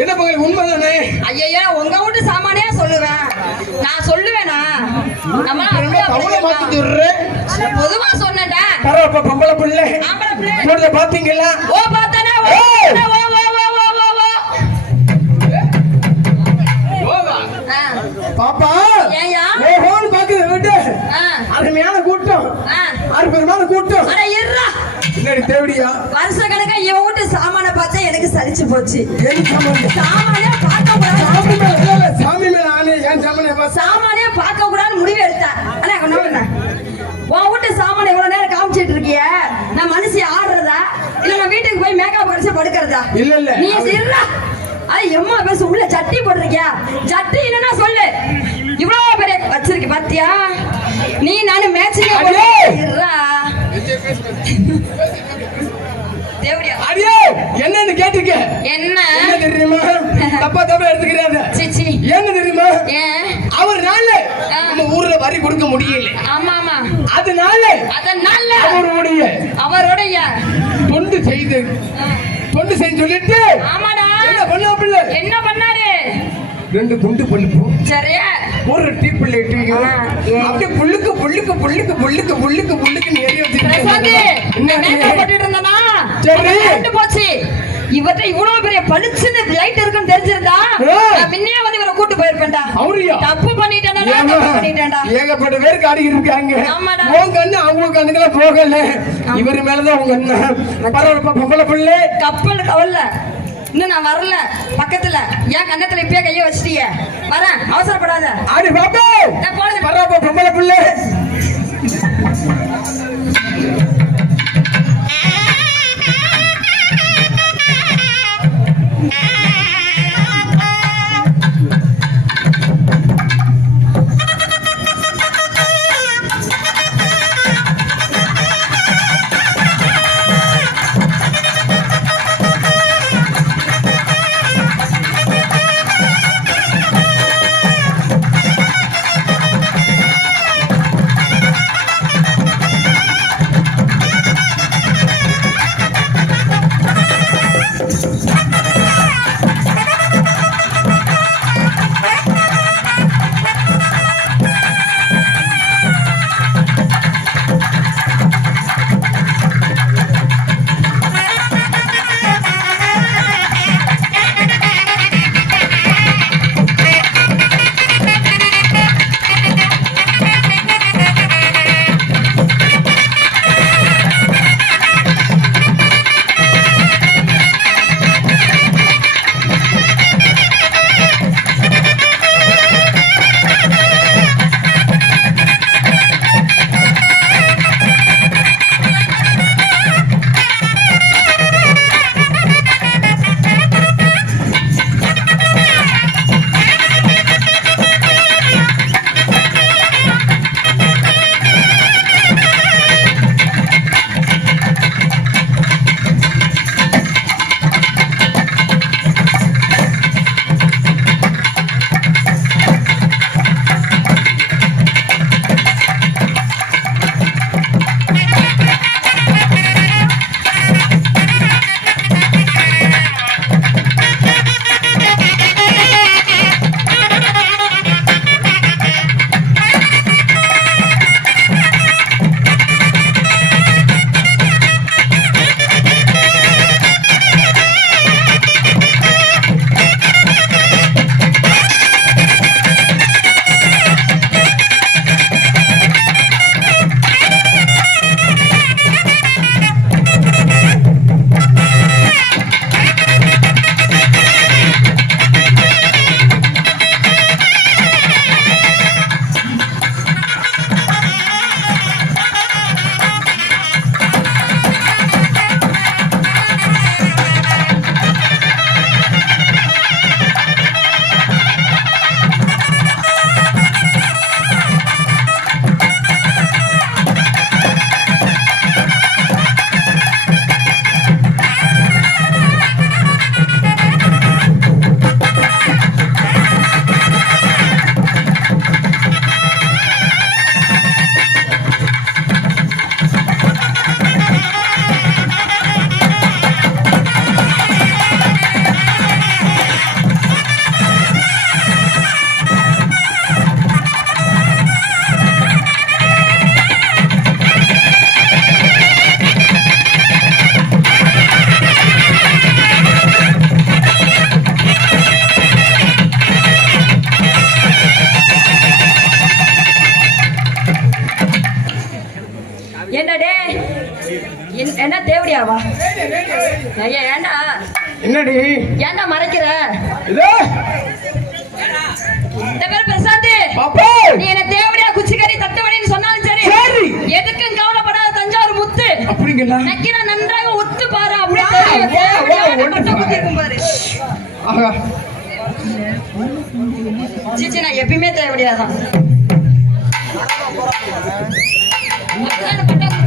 என்ன பங்காளி உண்மைதானே? ஐயையோ உங்க வீட்டு சாமானே சொல்லுவேன். நான் சொல்லுவேனா? நம்ம பொதுவா சொன்னேன்டா. பரவாயில்ல பொம்பளை பிள்ளை. இப்பொழுது பாத்தீங்களா ஓ பார்த்தானே? ஓ ஏய். ஓ ஓ ஓ ஓ ஓ பாப்பா! ஏய்யா? ஓஹோன்னு பாக்குறத விட்டு. அருமையான கூட்டம். அற்புதமான கூட்டம். அட இருடா. என்னடி தேவடியா? வருஷ பார்த்தா எனக்கு சலிச்சு போச்சு. என் சாமான் சாமானே பார்க்க கூடாது சாமி மேல இல்ல, இல்ல, சாமி மேல ஆணை என் சாமானே பாசா சாமானே பார்க்க கூடாதுன்னு முடிவு எடுத்தேன். ஒண்ணு என்ன உன் வீட்டு சாமான இவ்வளவு நேரம் காமிச்சிட்டு இருக்கிய? நான் மனுஷி ஆடுறதா? இல்ல நான் வீட்டுக்கு போய் மேக்கப் அடிச்சு படுக்கிறதா? இல்ல, இல்ல. நீ சிறா அது எம்மா பேச உள்ள சட்டி போட்டிருக்கியா? சட்டி என்னன்னா சொல்லு. இவ்வளவு பெரிய வச்சிருக்க பாத்தியா? நீ நானு மேட்சிங்க! இருடா தேவடியா. அடியே! என்னன்னு கேட்டிருக்க? என்ன? தெரியுமா? தப்பா தப்பா எடுத்துக்கிறாத. சிச்சி. என்ன தெரியுமா? ஏன் அவர்னால நம்ம ஊர்ல வரி கொடுக்க முடியல. ஆமா ஆமா அதனால அதனால அவருடைய அவருடைய தொண்டு செய்து தொண்டு செய்து சொல்லிட்டு ஆமாடா என்ன பண்ண பிள்ளை என்ன பண்ணாரு ரெண்டு குண்டு பல்பு சரியா? ஒரு டீப் லைட்? அப்படியே புள்ளுக்கு புள்ளுக்கு புள்ளுக்கு புள்ளுக்கு புள்ளுக்கு புள்ளுக்கு ஏறி பிரசாந்தி என்ன போட்டுட்டு இருந்தனா? சரி. போச்சு. இவர்ட்ட இவ்வளவு பெரிய பளிச்சுன்னு லைட் இருக்குன்னு தெரிஞ்சிருந்தா முன்னே வந்து இவரை கூட்டு போயிருப்பேன்டா. அவரியா? தப்பு பண்ணிட்டேன்டா பண்ணிட்டேன்டா. ஏகப்பட்ட பேர் காடிக்கிட்டு இருக்காங்க. உன் கண்ணு அவங்க கண்ணுக்கெல்லாம் போகல. இவர் மேலதான் உங்க அண்ணன் பரவாயில்ல பொம்பளை பிள்ளை. கப்பல் கவல்ல. இன்னும் நான் வரல. பக்கத்துல. ஏன் கண்ணத்துல இப்பயே கைய வச்சிட்டீங்க வரேன். அவசரப்படாத. ஆடி பாப்பா நான் போனது பரவாயில்ல பொம்பளை பிள்ளை. என்ன தேவடியாவா? ஐயா ஏண்டா? என்னடி? ஏண்டா மறைக்கிற? இந்த பேர் பிரசாந்த். நீ என்ன தேவடியா குச்சிக்கறி தட்டுவடின்னு சொன்னாலும் சரி. எதுக்கும் கவலைப்படாத தஞ்சாவூர் முத்து. அப்படிங்களா? நக்கிர நன்றாக ஒத்து பாரு. அப்படியே வா, தெரியும் வா, வா,